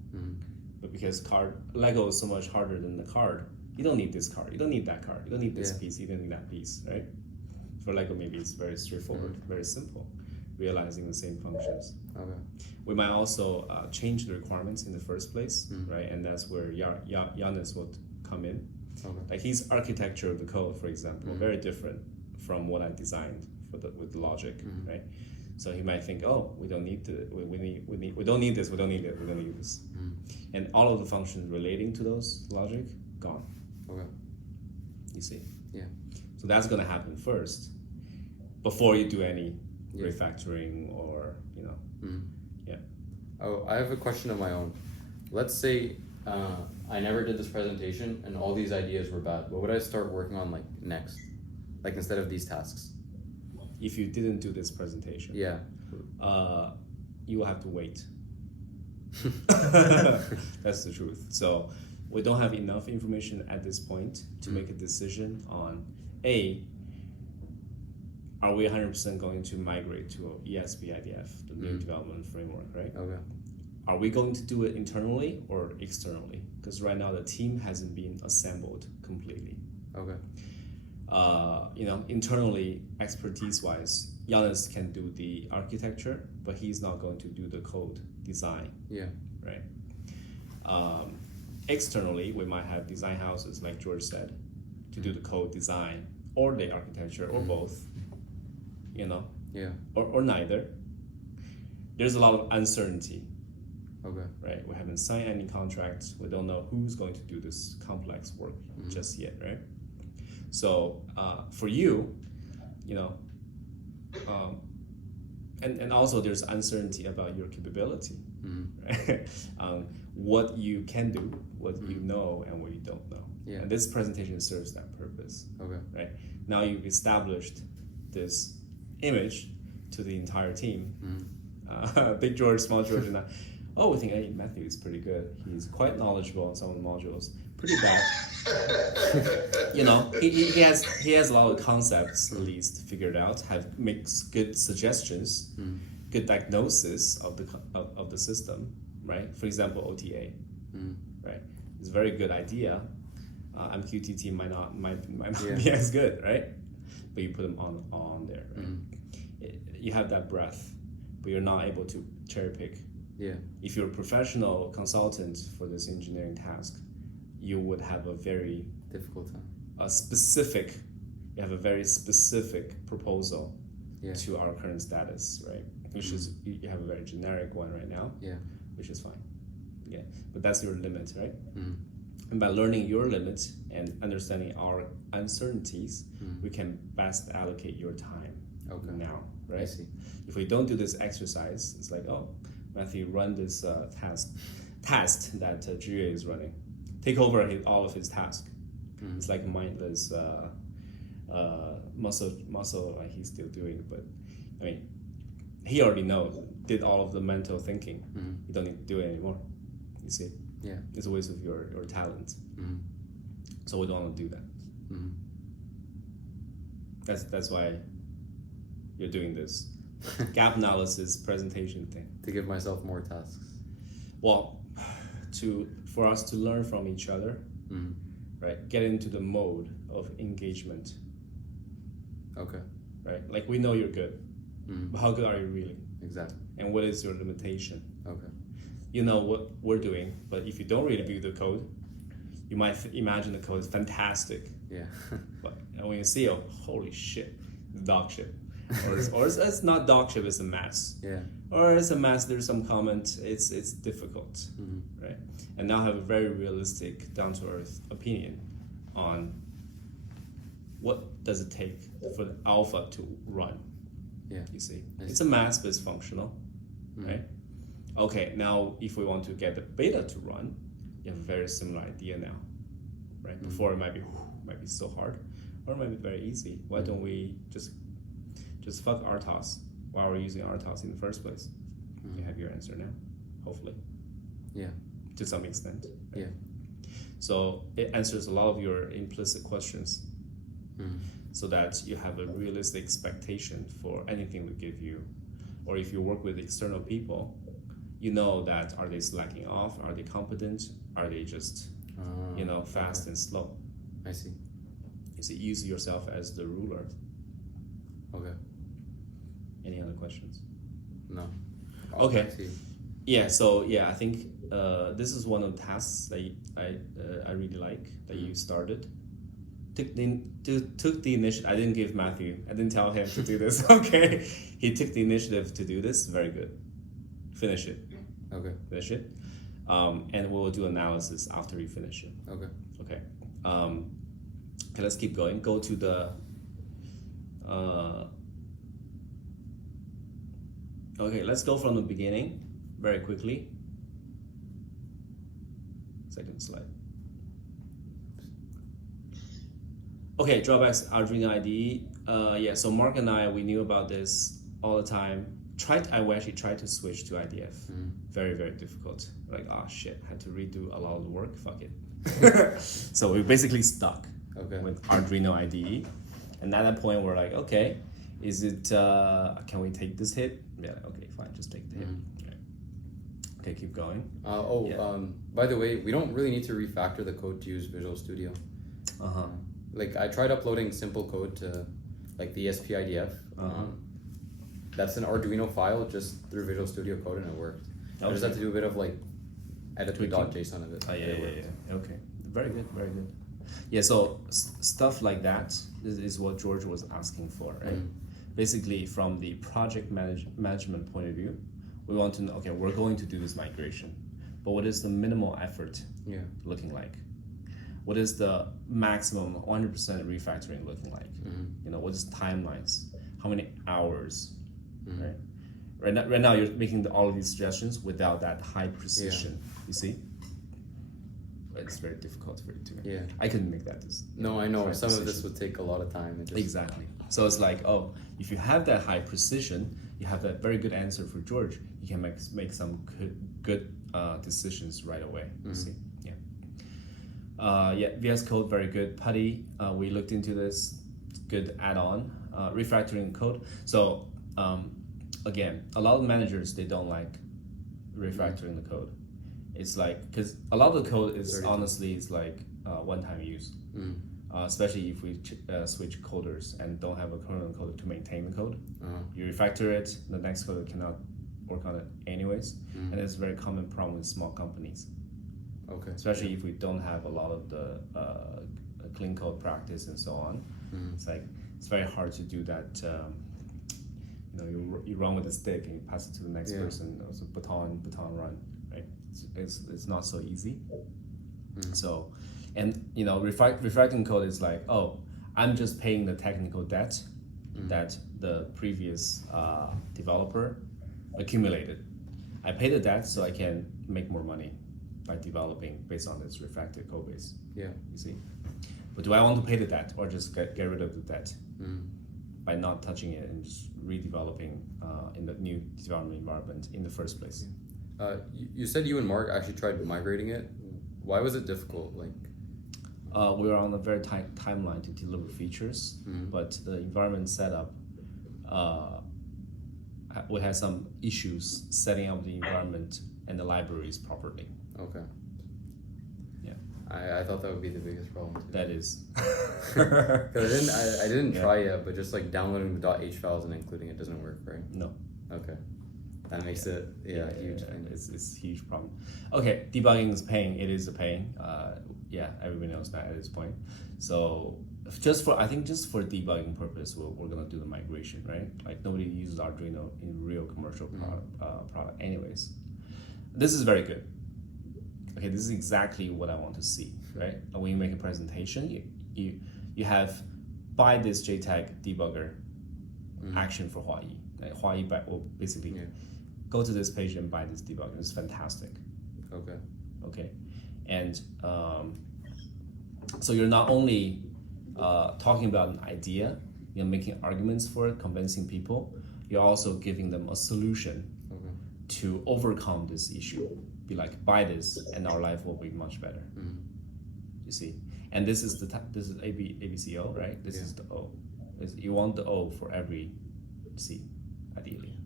but because Lego is so much harder than the card, you don't need this card, you don't need that card, you don't need this piece, you don't need that piece, right? For Lego, maybe it's very straightforward, very simple, realizing the same functions. Okay. We might also change the requirements in the first place, right? And that's where Yannis would come in. Okay. Like his architecture of the code, for example, very different from what I designed with the logic, right? So he might think, oh, we don't need we don't need this, we don't need it, we don't need this, and all of the functions relating to those logic gone. Okay. You see? Yeah. So that's gonna happen first, before you do any refactoring or yeah. Oh, I have a question of my own. Let's say I never did this presentation and all these ideas were bad. What would I start working on like next? Like instead of these tasks? if you didn't do this presentation, Yeah. you will have to wait. That's the truth. So we don't have enough information at this point to make a decision on are we 100% going to migrate to ESB IDF, the new development framework, right? Okay. Are we going to do it internally or externally? Because right now the team hasn't been assembled completely. Okay. Internally, expertise-wise, Giannis can do the architecture, but he's not going to do the code design, Yeah. right? Externally, we might have design houses, like George said, to do the code design or the architecture or both, Yeah. or neither. There's a lot of uncertainty, Okay. right? We haven't signed any contracts. We don't know who's going to do this complex work just yet, right? So for you, and also there's uncertainty about your capability, right? What you can do, what you know, and what you don't know. Yeah. And this presentation serves that purpose, Okay. right? Now you've established this image to the entire team. Big George, Small George, and we think, hey, Matthew is pretty good. He's quite knowledgeable on some of the modules. Pretty bad. He has a lot of concepts at least figured out. Makes good suggestions, good diagnosis of the system, right? For example, OTA, right? It's a very good idea. MQTT might not be as good, right? But you put them on there, right? You have that breadth, but you're not able to cherry pick. Yeah. If you're a professional consultant for this engineering task, you would have a very Difficult time. you have a very specific proposal Yeah. to our current status, right? Which is, you have a very generic one right now, Yeah. which is fine. Yeah, but that's your limit, right? Mm-hmm. And by learning your limit and understanding our uncertainties, we can best allocate your time now, right? I see. If we don't do this exercise, it's like, oh, Matthew, run this task that Gerges is running. Take over all of his tasks. It's like mindless muscle like he's still doing, but I mean, he already did all of the mental thinking. You don't need to do it anymore. You see? Yeah. It's a waste of your talent. So we don't want to do that. That's why you're doing this gap analysis presentation thing. To give myself more tasks. Well, for us to learn from each other, right? Get into the mode of engagement, Okay. right? Like, we know you're good, but how good are you really? Exactly. And what is your limitation? Okay. You know what we're doing, but if you don't really view the code, you might imagine the code is fantastic, Yeah. but when you see, holy shit, dog shit, or it's not dog shit, it's a mess. Yeah. Or it's a mess, there's some comment, it's difficult, right? And now have a very realistic, down-to-earth opinion on what does it take for the alpha to run. Yeah. You see, it's a mess, but it's functional, right? Okay, now if we want to get the beta to run, you have a very similar idea now, right? Before it might be so hard, or it might be very easy. Why don't we just fuck RTOS while we're using RTOS in the first place? You have your answer now, hopefully. Yeah. To some extent. Right? Yeah. So it answers a lot of your implicit questions, so that you have a realistic expectation for anything we give you, or if you work with external people, you know that are they slacking off? Are they competent? Are they just fast and slow? I see. You see, use yourself as the ruler. Okay. Any other questions? No. Okay. I see. Yeah. So I think this is one of the tasks that I really like that you started. Took the initiative. I didn't give Matthew. I didn't tell him to do this. Okay. He took the initiative to do this. Very good. Finish it. Okay. Finish it. And we'll do analysis after you finish it. Okay. Okay. Okay, let's keep going. Go to the okay, let's go from the beginning very quickly. Second slide. Okay, drawbacks, Arduino IDE. Yeah, so Mark and I, we knew about this all the time. I actually tried to switch to IDF. Very, very difficult. Like, oh shit, had to redo a lot of the work. Fuck it. So we basically stuck with Arduino IDE. And at that point, we're like, okay, is it? Can we take this hit? Yeah, okay, fine, just take the hit. Okay, keep going. By the way, we don't really need to refactor the code to use Visual Studio. Like I tried uploading simple code to like the ESP-IDF. That's an Arduino file just through Visual Studio Code and it worked. I just had to do a bit of like edit the .json of it. Yeah. Okay, very good, very good. Yeah, so stuff like that is what George was asking for, right? Basically, from the project management point of view, we want to know, okay, we're going to do this migration, but what is the minimal effort looking like? What is the maximum 100% refactoring looking like? You know, what is timelines? How many hours? Right now, you're making all of these suggestions without that high precision. You see, it's very difficult for you to. I couldn't make that. No, I know. Some of this would take a lot of time. Exactly. So it's like, oh, if you have that high precision, you have that very good answer for George. You can make some good decisions right away. You see, VS Code, very good. Putty, we looked into this. Good add-on. Refactoring code. So. Again, a lot of managers, they don't like refactoring the code. It's like, because a lot of the code is honestly, it's like one-time use. Especially if we switch coders and don't have a current coder to maintain the code. You refactor it, the next coder cannot work on it anyways. And it's a very common problem with small companies. Especially if we don't have a lot of the clean code practice and so on. It's like, it's very hard to do that. You run with a stick and you pass it to the next person. It's a baton run, right? It's not so easy. So, and refactoring code is like, oh, I'm just paying the technical debt that the previous developer accumulated. I pay the debt so I can make more money by developing based on this refactored code base. You see, but do I want to pay the debt or just get rid of the debt? By not touching it and just redeveloping in the new development environment in the first place. You said you and Mark actually tried migrating it. Why was it difficult? Like, we were on a very tight timeline to deliver features, but the environment setup, we had some issues setting up the environment and the libraries properly. I thought that would be the biggest problem too. That is. Because I didn't try yet, but just like downloading the .h files and including it doesn't work, right? No. Okay. That makes it huge. It's a huge problem. Okay, debugging is pain. It is a pain. Everybody knows that at this point. So just for debugging purpose, we're gonna do the migration, right? Like nobody uses Arduino in real commercial product anyways. This is very good. Okay, this is exactly what I want to see, right? When you make a presentation, you have buy this JTAG debugger action for Huayi. Like Huayi will basically go to this page and buy this debugger. It's fantastic. Okay, and so you're not only talking about an idea, you're making arguments for it, convincing people. You're also giving them a solution to overcome this issue. Be like, buy this, and our life will be much better. You see, and this is this is ABCO, right? This is the O. You want the O for every C, ideally.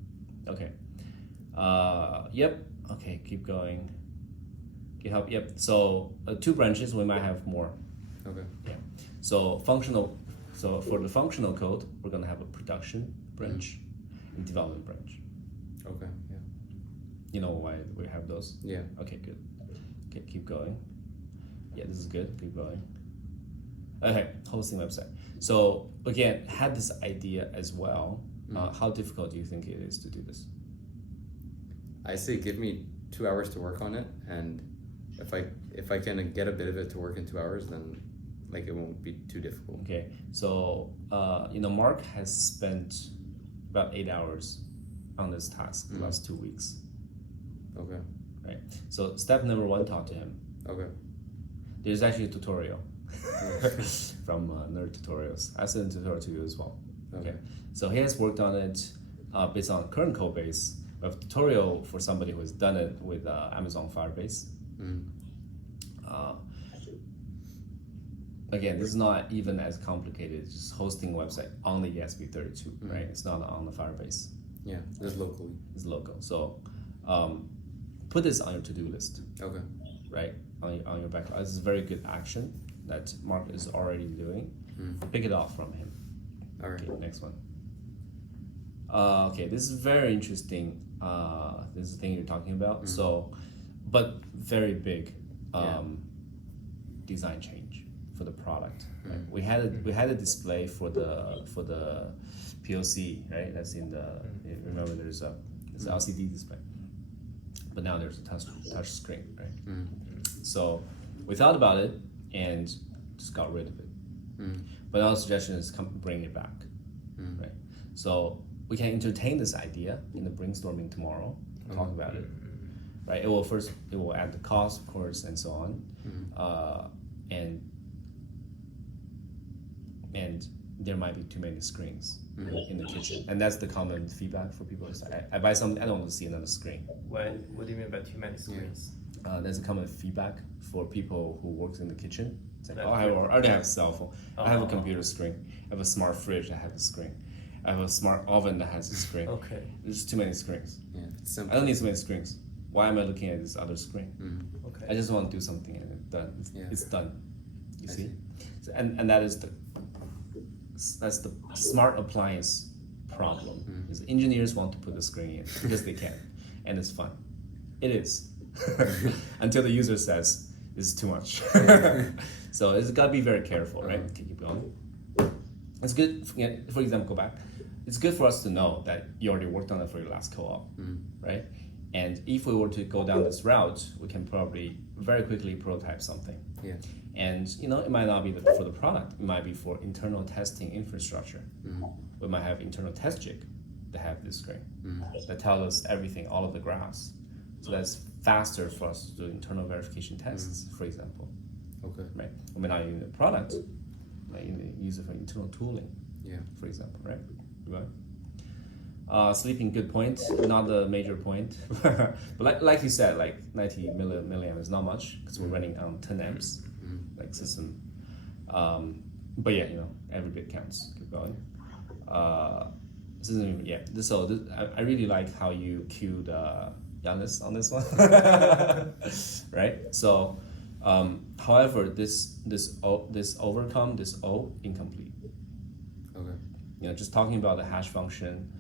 Okay. Yep. Okay. Keep going. GitHub. Yep. So 2 branches. We might have more. Yeah. So for the functional code, we're gonna have a production branch and development branch. You know why we have those? Okay, good. Okay, keep going. Yeah, this is good. Keep going. Okay, hosting website. So again, had this idea as well. How difficult do you think it is to do this? I say give me 2 hours to work on it, and if I can get a bit of it to work in 2 hours, then like it won't be too difficult. Okay, so Mark has spent about 8 hours on this task the last 2 weeks. Right. So step number 1, talk to him. There's actually a tutorial from Nerd Tutorials. I sent a tutorial to you as well. Okay, so he has worked on it based on current code base. We have a tutorial for somebody who has done it with Amazon Firebase. Again, this is not even as complicated. It's just hosting a website on the ESP32, right? It's not on the Firebase. Yeah, just locally. It's local. So put this on your to-do list, Okay. right? On your backlog. This is a very good action that Mark is already doing. Pick it off from him. All right. Okay, next one. Okay, this is very interesting. This is the thing you're talking about. So, but very big design change for the product. Right? We had a display for the POC, right? That's in the remember there's an LCD display, but now there's a touch screen, right? So we thought about it and just got rid of it. But our suggestion is bring it back, right? So we can entertain this idea in the brainstorming tomorrow. Talk about it, right? It will add the cost, of course, and so on, and there might be too many screens in the kitchen, and that's the common feedback for people. Is I buy something, I don't want to see another screen. What do you mean by too many screens? There's a common feedback for people who works in the kitchen. It's like, Like I already have a cell phone. I have a computer screen. I have a smart fridge that has a screen. I have a smart oven that has a screen. Okay. There's too many screens. Yeah, it's I simple. don't need so many screens. Why am I looking at this other screen? Okay. I just want to do something and it's done. Yeah. It's done. You I see? see. So, and that's the smart appliance problem. Is engineers want to put the screen in because they can, and it's fun. It is until the user says this is too much. So it's got to be very careful, right? Okay, keep going. It's good. For example, go back. It's good for us to know that you already worked on it for your last co-op, right? And if we were to go down this route, we can probably very quickly prototype something. Yeah. And it might not be for the product. It might be for internal testing infrastructure. We might have internal test jig that have this screen that tells us everything, all of the graphs. So that's faster for us to do internal verification tests, for example. Okay. Right? We may not use the product, like use it for internal tooling, Yeah. for example, right? Sleeping, good point. Not the major point, but like you said, like 90 milliamp is not much because we're running on 10 amps, like system. But yeah, every bit counts. Keep going. I really like how you cued Giannis on this one, right? So, however, this overcome this O incomplete. Okay. Just talking about the hash function,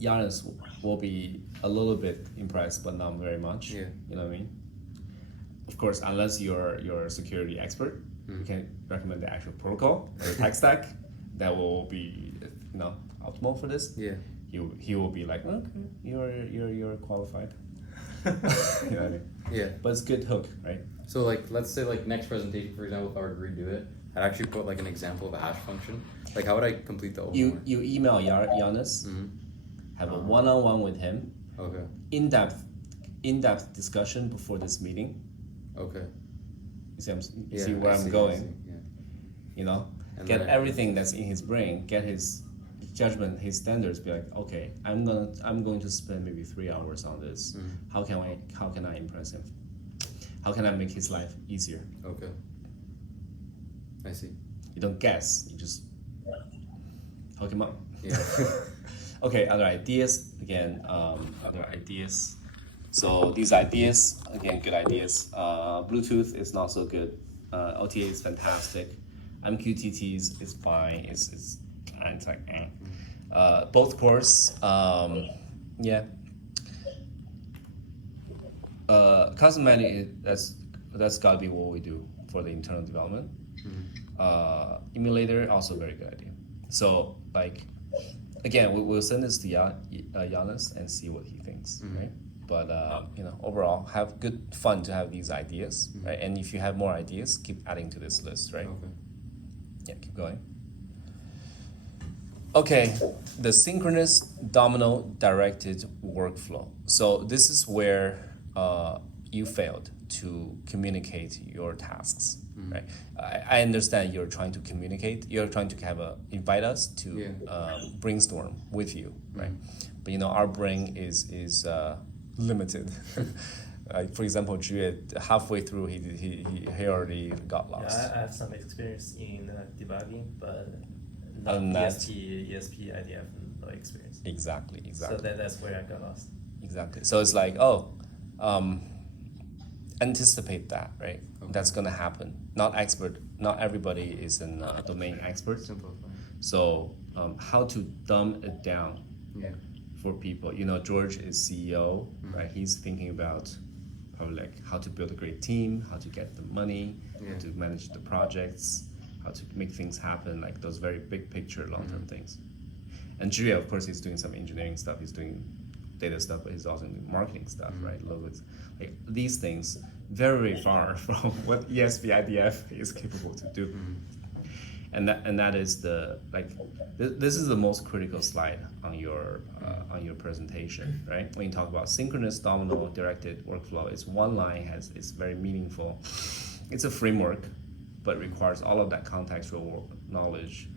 Giannis will be a little bit impressed, but not very much. Yeah. You know what I mean? Of course, unless you're a security expert, you can recommend the actual protocol or tech stack that will be optimal for this. Yeah. He will be like, okay, you're qualified. You know what I mean? Yeah. But it's a good hook, right? So let's say next presentation, for example, if I were to redo it, I'd actually put an example of a hash function. How would I complete the overall? You email Giannis, have a one-on-one with him, Okay. in-depth discussion before this meeting. Okay. You Yeah, see where I I'm see, going. I see, yeah. And Get then everything that's in his brain, get his judgment, his standards. Be like, okay, I'm going to spend maybe 3 hours on this. How can I impress him? How can I make his life easier? Okay. I see. You don't guess. You just hook him up. Yeah. Okay, other ideas. Again, other ideas. So these ideas, again, good ideas. Bluetooth is not so good. OTA is fantastic. MQTT is fine. It's like both cores. Yeah. Custom managing, that's gotta be what we do for the internal development. Emulator, also very good idea. So again, we'll send this to Giannis and see what he thinks, right? But overall, have good fun to have these ideas, right? And if you have more ideas, keep adding to this list, right? Okay. Yeah, keep going. Okay, the synchronous domino directed workflow. So this is where you failed to communicate your tasks, right? I understand you're trying to communicate. You're trying to invite us to brainstorm with you, right? But our brain is limited. Like for example, Jue, halfway through he already got lost. Yeah, I have some experience in debugging, but not Other than that- ESP, IDF, no experience. Exactly. So that's where I got lost. Exactly. So it's like, anticipate that, right? Okay. That's gonna happen. Not everybody is an domain expert. Simplify. So how to dumb it down Yeah. for people. George is CEO, right? He's thinking about probably like how to build a great team, how to get the money, how to manage the projects, how to make things happen, like those very big picture, long-term things. And Julia, of course, he's doing some engineering stuff. He's doing data stuff, but he's also doing marketing stuff, right? Logos, like these things, very, very far from what ESP IDF is capable to do. And that is this is the most critical slide on your presentation, right? When you talk about synchronous domino directed workflow, it's one line, it's very meaningful. It's a framework, but requires all of that contextual knowledge.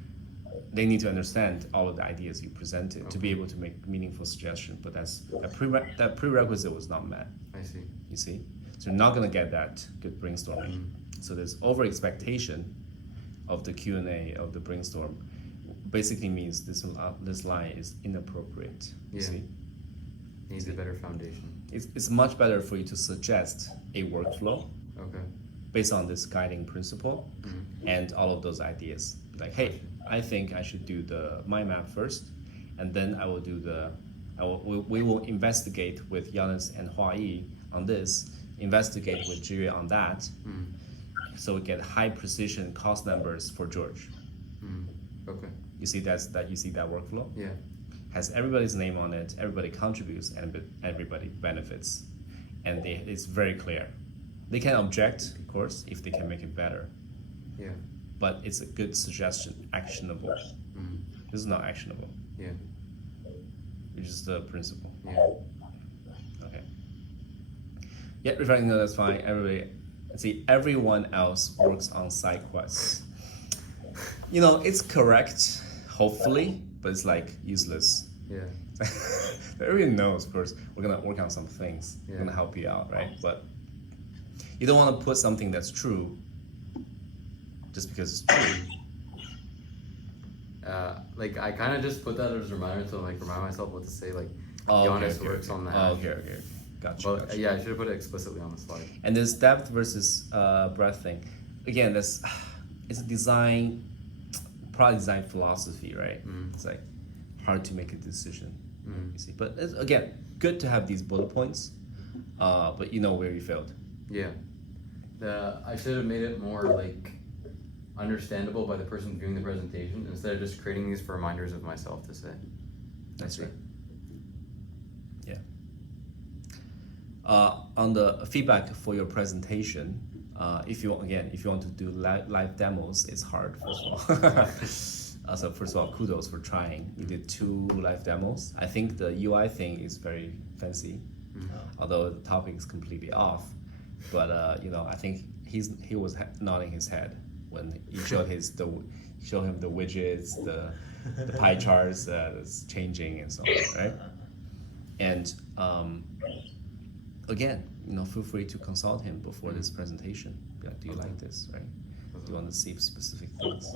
They need to understand all of the ideas you presented to be able to make meaningful suggestions, but that prerequisite was not met. I see. You see? So you're not gonna get that good brainstorming. So there's over expectation of the Q&A of the brainstorm basically means this line is inappropriate. You Yeah. see? Needs a better foundation. It's much better for you to suggest a workflow Okay. based on this guiding principle and all of those ideas. Like, hey, I think I should do the mind map first, and then I will do we will investigate with Giannis and Hua Yi on this, investigate with Jiri on that, so we get high precision cost numbers for George. Okay. You see you see that workflow? Yeah. Has everybody's name on it, everybody contributes, and everybody benefits. And it's very clear. They can object, of course, if they can make it better. Yeah. But it's a good suggestion, actionable. This is not actionable. Yeah. It's just the principle. Yeah. Okay. Yeah, reflecting, no, that's fine. Everyone else works on side quests. It's correct, hopefully, but it's like useless. Yeah. Everyone knows, of course, we're gonna work on some things. We're gonna help you out, right? But you don't want to put something that's true just because it's true. I kind of just put that as a reminder to remind myself what to say. Like, Oh, Giannis works on that. Oh, okay. Gotcha. But yeah, I should have put it explicitly on the slide. And this depth versus breadth thing, again, it's a product design philosophy, right? It's like hard to make a decision. You see, but it's, again, good to have these bullet points, but you know where you failed. Yeah. I should have made it more like understandable by the person viewing the presentation instead of just creating these for reminders of myself to say. That's right. Yeah. On the feedback for your presentation, if you want to do live demos, it's hard, first of all. So first of all, kudos for trying. You did 2 live demos. I think the UI thing is very fancy, although the topic is completely off. But I think he was nodding his head when you showed him the widgets, the pie charts that's changing and so on, right? And again, feel free to consult him before this presentation. Be like, do you like this, right? Do you want to see specific things?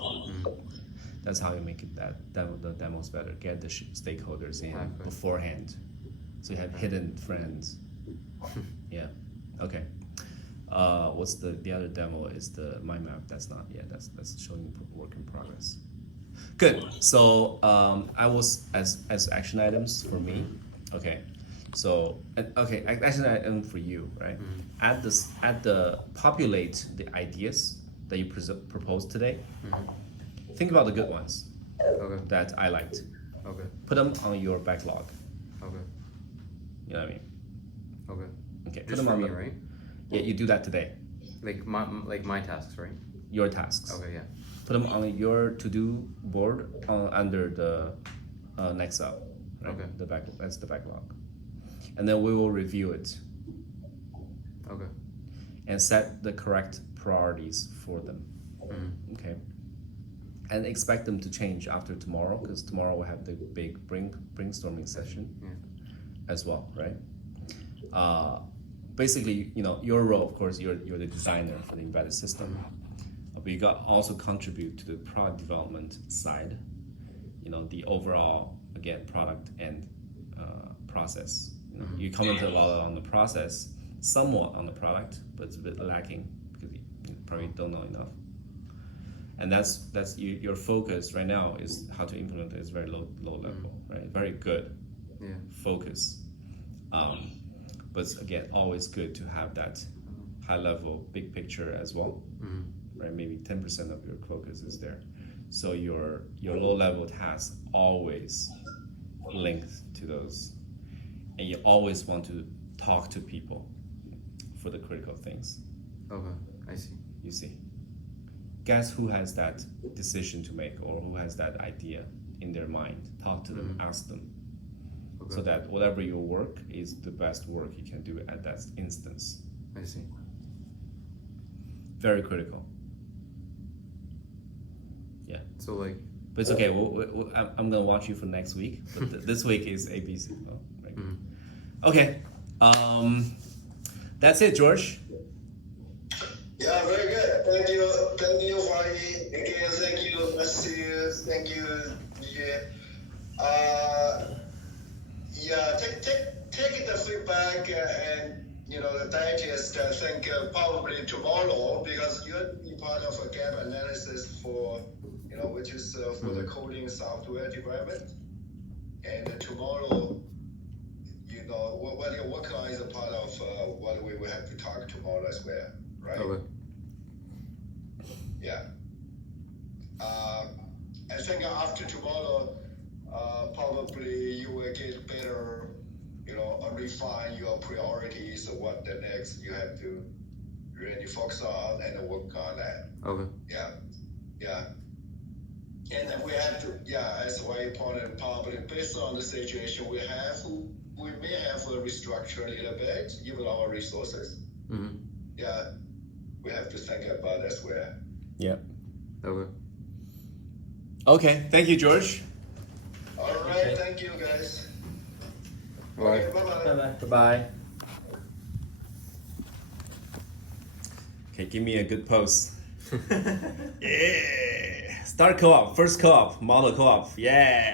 That's how you make it the demos better. Get the stakeholders in beforehand, so you have hidden friends. Yeah. Okay. What's the other demo is the mind map. That's not yet. That's showing work in progress. Good. So I was as action items for me. Okay. So action item for you, right? Add the populate the ideas that you proposed today. Think about the good ones that I liked. Okay. Put them on your backlog. Okay. You know what I mean? Okay. Okay. Put Just them for on me, the, right? Yeah, you do that today. Like my tasks, right? Your tasks. Okay. Yeah. Put them on your to-do board under the next up. Right? Okay. That's the backlog, and then we will review it Okay. and set the correct priorities for them. Okay. And expect them to change after tomorrow, because tomorrow we'll have the big brainstorming session as well, right? Basically, your role, of course, you're the designer for the embedded system, but you got also contribute to the product development side, the overall, again, product and process. You commented a lot on the process, somewhat on the product, but it's a bit lacking because you probably don't know enough. And that's your focus right now is how to implement it is very low level, right? Very good focus. But again, always good to have that high level, big picture as well, right? Maybe 10% of your focus is there. So your low level tasks always linked to those, and you always want to talk to people for the critical things. Okay, I see. You see, guess who has that decision to make, or who has that idea in their mind? Talk to them, ask them, so that whatever your work is the best work you can do at that instance. I see. Very critical. Yeah. So like. But it's okay. I'm gonna watch you for next week. But this week is ABC. Right? Okay. That's it, George. Yeah, very good. Thank you, Huai. Again, thank you, Matthew. Thank you, Vijay. Yeah, take the feedback and the digest. I think probably tomorrow, because you'll be part of a gap analysis for which is for the coding software development. And tomorrow, what you're working on is a part of what we will have to talk tomorrow as well, right? Okay. Yeah. I think after tomorrow, probably you will get better, refine your priorities of what the next you have to really focus on and work on that. Okay. Yeah. And then we have to, as Wei pointed, probably based on the situation we may have to restructure a little bit, even our resources. Yeah, we have to think about that as well. Yeah. Okay. Okay. Thank you, George. All right, thank you guys. Bye. Okay, bye-bye. Bye-bye. Bye. Okay, give me a good pose. Yeah. Start co-op. First co-op. Model co-op. Yeah.